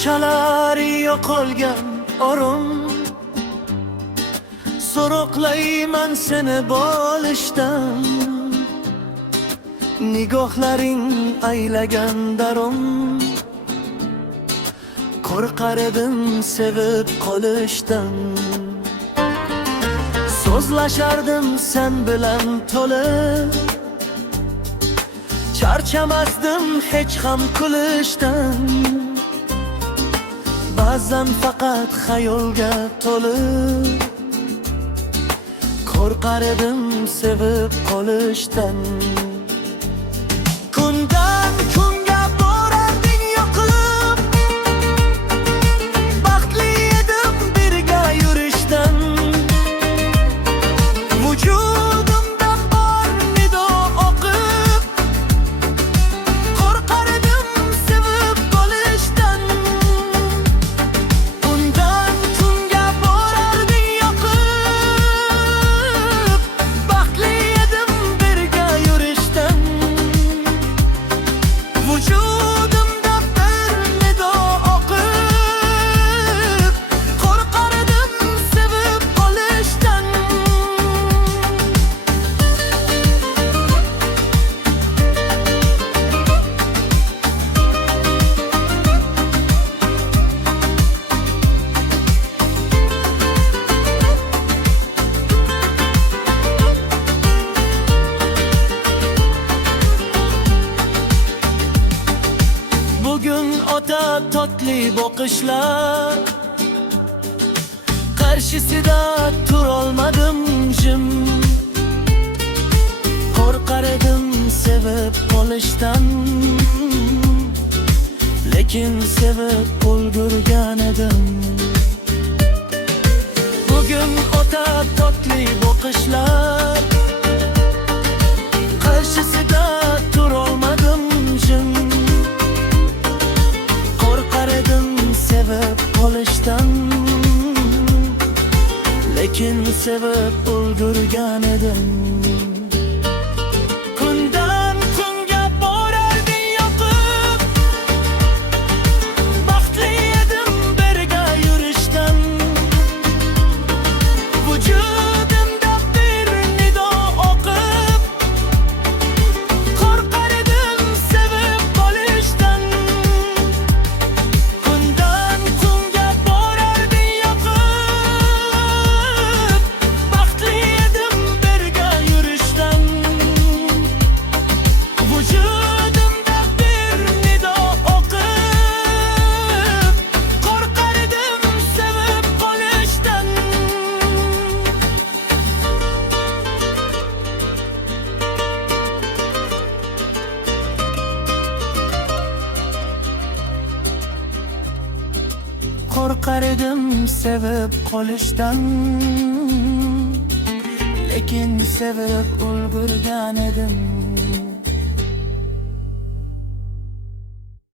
Parçalar yo'qolgan orum, so'roqlayman seni bo'lishdan. Nigohlaring aylagan darum, qo'rqar edim sevib qolishdan. So'zlashardim sen bilan to'lib, charchamasdim hech ham kulishdan. Ba'zan faqat xayolga to'lib, qo'rqar edim sevib qolishdan. Kundan kunga borarding yo'qib, baxtli edim birga yurishdan. Vujudimda bor nido o'qib, qo'rqar edim sevib qolishdan. Kundan kunga borarding yo'qib, baxtli edim birga yurishdan. Vujudimda bir nido o'qib, qo'rqar edim sevib qolishdan. Bugün o'ta totli boqishlar, qarshisida turolmadim jim. Qo'rqar edim sevib qolishdan, lekin sevib ulgurgan edim. Bugün o'ta totli boqishlar, qarshisida turolmadim jim. Qo'rqar edim sevib qolishdan, lekin sevib ulgurgan edim. Kundan kunga borarding yo'qib, baxtli edim birga yurishdan. Vujudimda bir nido o'qib, qo'rqar edim sevib qolishdan. Kundan kunga borarding yo'qib, baxtli edim birga yurishdan. Vujudimda bir nido o'qib, qo'rqar edim sevib qolishdan. Qo'rqar edim sevib qolishdan, lekin sevib ulgurgan edim.